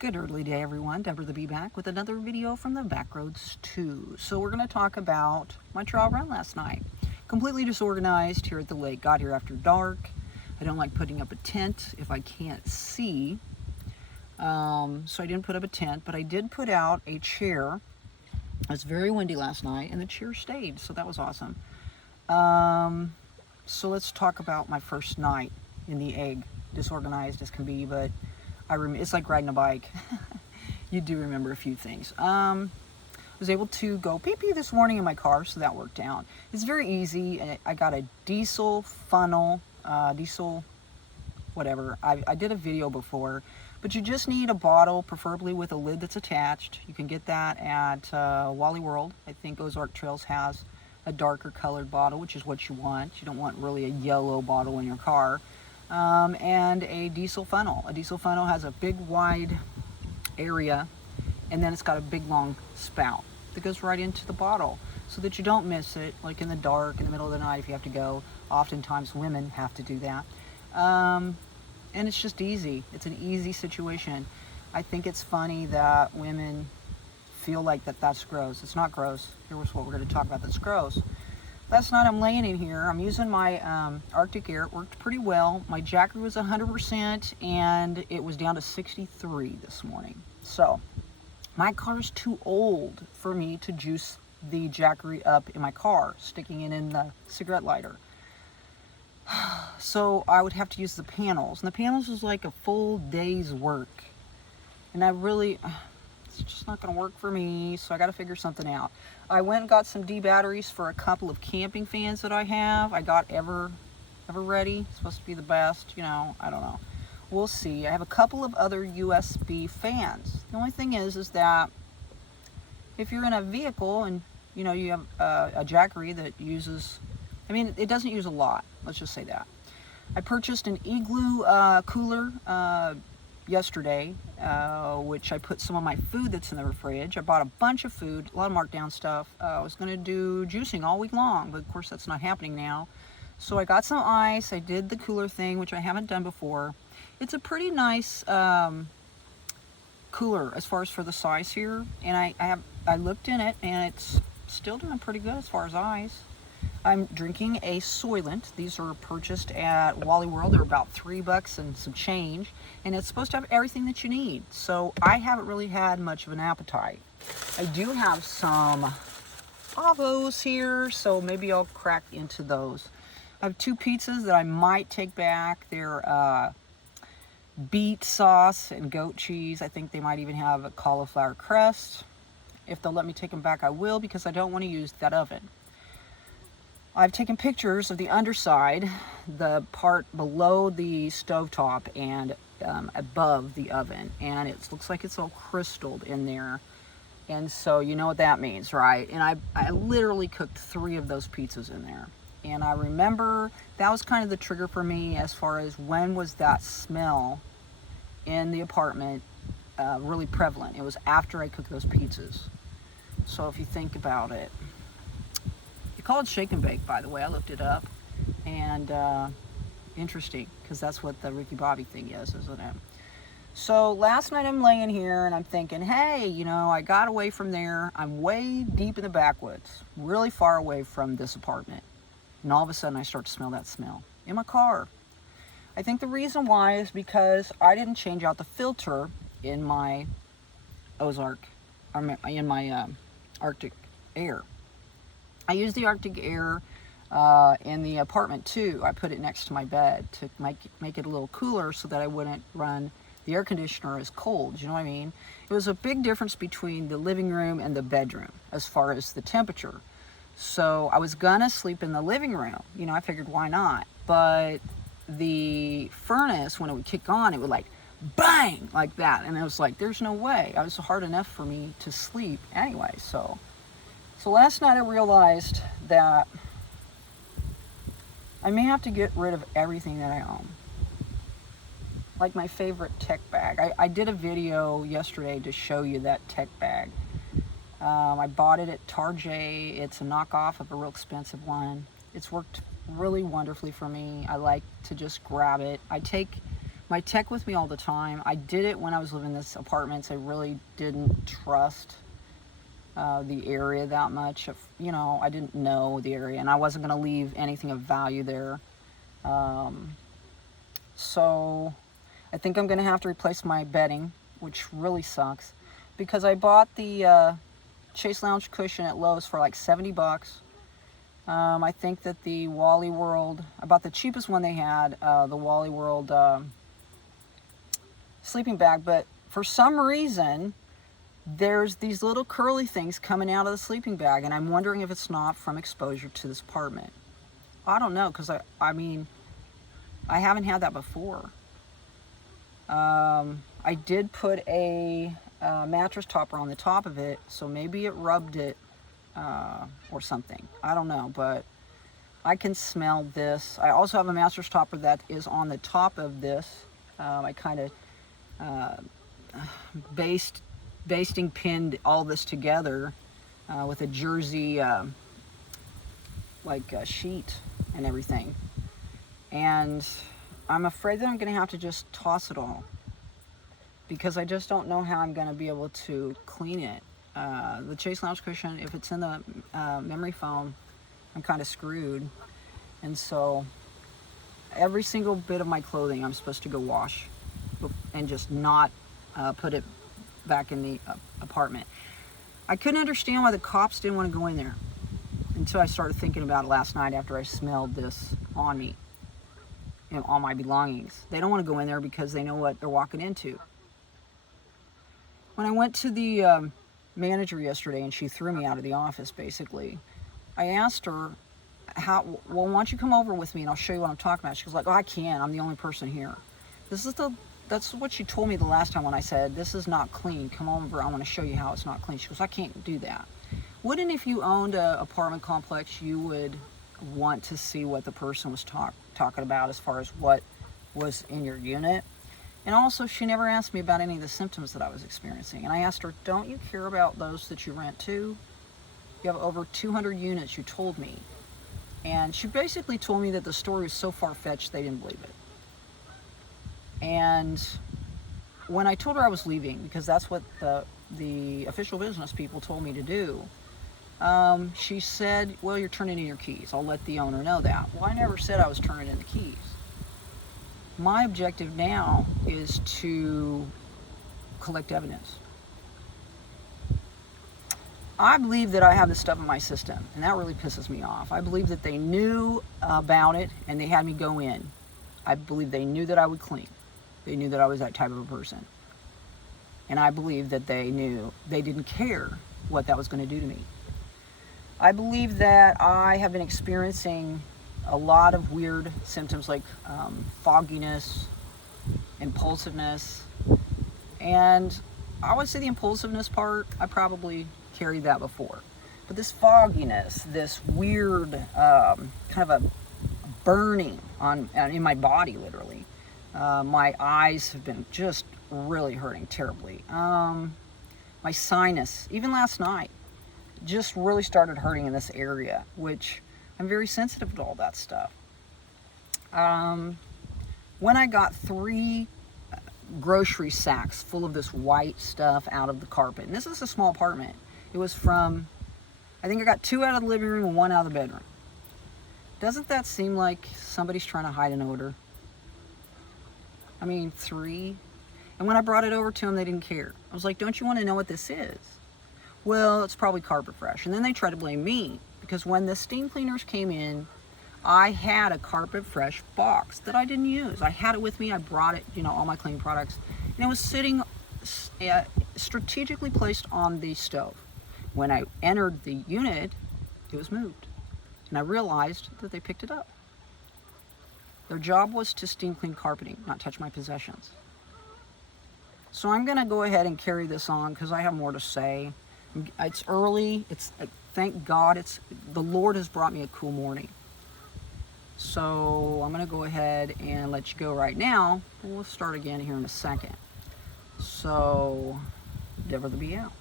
Good early day, everyone. Denver the Bee back with another video from the Backroads 2. So we're going to talk about my trail run last night. Completely disorganized here at the lake. Got here after dark. I don't like putting up a tent if I can't see. So I didn't put up a tent, but I did put out a chair. It was very windy last night, and the chair stayed, so that was awesome. So let's talk about my first night in the egg. Disorganized as can be, but it's like riding a bike. You do remember a few things. I was able to go pee-pee this morning in my car, so that worked out. It's very easy. I got a diesel funnel, whatever. I did a video before, but you just need a bottle, preferably with a lid that's attached. You can get that at Wally World. I think Ozark Trails has a darker colored bottle, which is what you want. You don't want really a yellow bottle in your car. And a diesel funnel. A diesel funnel has a big wide area, and then it's got a big long spout that goes right into the bottle so that you don't miss it, like in the dark, in the middle of the night if you have to go. Oftentimes women have to do that. And it's just easy. It's an easy situation. I think it's funny that women feel like that's gross. It's not gross. Here's what we're going to talk about that's gross. Last night I'm laying in here, I'm using my Arctic Air. It worked pretty well. My Jackery was 100% and it was down to 63 this morning. So my car's too old for me to juice the Jackery up in my car, sticking it in the cigarette lighter. So I would have to use the panels, and the panels was like a full day's work. And it's just not going to work for me, so I got to figure something out. I went and got some D batteries for a couple of camping fans that I have. I got Ever Ready. It's supposed to be the best, I don't know. We'll see. I have a couple of other USB fans. The only thing is that if you're in a vehicle and you have a Jackery that uses, it doesn't use a lot. Let's just say that. I purchased an Igloo cooler yesterday, which I put some of my food that's in the fridge. I bought a bunch of food, a lot of markdown stuff. I was going to do juicing all week long, but of course that's not happening now. So I got some ice. I did the cooler thing, which I haven't done before. It's a pretty nice cooler as far as for the size here, and I looked in it, and it's still doing pretty good as far as ice. I'm drinking a Soylent. These are purchased at Wally World. They're about $3 and some change, and it's supposed to have everything that you need. So I haven't really had much of an appetite. I do have some avos here, so maybe I'll crack into those. I have two pizzas that I might take back. They're beet sauce and goat cheese. I think they might even have a cauliflower crust. If they'll let me take them back, I will, because I don't want to use that oven. I've taken pictures of the underside, the part below the stovetop and above the oven, and it looks like it's all crystalled in there. And so you know what that means, right? And I literally cooked 3 of those pizzas in there. And I remember that was kind of the trigger for me as far as when was that smell in the apartment really prevalent. It was after I cooked those pizzas. So if you think about it. They call it shake and bake, by the way. I looked it up, and interesting, because that's what the Ricky Bobby thing is, isn't it? So last night I'm laying here and I'm thinking, hey, I got away from there. I'm way deep in the backwoods, really far away from this apartment, and all of a sudden I start to smell that smell in my car. I think the reason why is because I didn't change out the filter in my Arctic Air. I use the Arctic Air in the apartment too. I put it next to my bed to make it a little cooler so that I wouldn't run the air conditioner as cold. You know what I mean? It was a big difference between the living room and the bedroom as far as the temperature. So I was gonna sleep in the living room. I figured why not? But the furnace, when it would kick on, it would like bang like that, and it was like there's no way. It was hard enough for me to sleep anyway. So last night I realized that I may have to get rid of everything that I own. Like my favorite tech bag. I did a video yesterday to show you that tech bag. I bought it at Target. It's a knockoff of a real expensive one. It's worked really wonderfully for me. I like to just grab it. I take my tech with me all the time. I did it when I was living in this apartment, so I really didn't trust the area that much. You know, I didn't know the area, and I wasn't going to leave anything of value there. So I think I'm going to have to replace my bedding, which really sucks, because I bought the Chase Lounge cushion at Lowe's for like 70 bucks. I think that the Wally World, about the cheapest one they had, the Wally World sleeping bag, but for some reason there's these little curly things coming out of the sleeping bag, and I'm wondering if it's not from exposure to this apartment. I don't know, because I mean, I haven't had that before. I did put a mattress topper on the top of it, so maybe it rubbed it or something. I don't know, but I can smell this. I also have a mattress topper that is on the top of this. I kind of basting pinned all this together with a jersey like sheet and everything, and I'm afraid that I'm gonna have to just toss it all, because I just don't know how I'm gonna be able to clean it. The Chase Lounge cushion, if it's in the memory foam, I'm kind of screwed, and so every single bit of my clothing I'm supposed to go wash and just not put it back in the apartment. I couldn't understand why the cops didn't want to go in there until I started thinking about it last night after I smelled this on me, you know, all my belongings. They don't want to go in there because they know what they're walking into. When I went to the manager yesterday and she threw me out of the office, basically, I asked her, well, why don't you come over with me and I'll show you what I'm talking about. She was like, oh, I can't, I'm the only person here. That's what she told me the last time when I said, this is not clean, come over, I want to show you how it's not clean. She goes, I can't do that. Wouldn't, if you owned an apartment complex, you would want to see what the person was talking about as far as what was in your unit? And also, she never asked me about any of the symptoms that I was experiencing. And I asked her, don't you care about those that you rent to? You have over 200 units, you told me. And she basically told me that the story was so far-fetched they didn't believe it. And when I told her I was leaving, because that's what the official business people told me to do, she said, well, you're turning in your keys. I'll let the owner know that. Well, I never said I was turning in the keys. My objective now is to collect evidence. I believe that I have this stuff in my system, and that really pisses me off. I believe that they knew about it and they had me go in. I believe they knew that I would clean. They knew that I was that type of a person. And I believe that they knew they didn't care what that was going to do to me. I believe that I have been experiencing a lot of weird symptoms like fogginess, impulsiveness, and I would say the impulsiveness part, I probably carried that before. But this fogginess, this weird kind of a burning in my body, literally. My eyes have been just really hurting terribly. My sinus, even last night, just really started hurting in this area, which I'm very sensitive to all that stuff. When I got 3 grocery sacks full of this white stuff out of the carpet, and this is a small apartment. It was from, I think I got 2 out of the living room and 1 out of the bedroom. Doesn't that seem like somebody's trying to hide an odor? I mean, 3. And when I brought it over to them, they didn't care. I was like, don't you want to know what this is? Well, it's probably Carpet Fresh. And then they tried to blame me, because when the steam cleaners came in, I had a Carpet Fresh box that I didn't use. I had it with me. I brought it, you know, all my cleaning products. And it was sitting strategically placed on the stove. When I entered the unit, it was moved. And I realized that they picked it up. Their job was to steam clean carpeting, not touch my possessions. So I'm going to go ahead and carry this on because I have more to say. It's early. Thank God the Lord has brought me a cool morning. So I'm going to go ahead and let you go right now. We'll start again here in a second. So, Deborah the Bee out.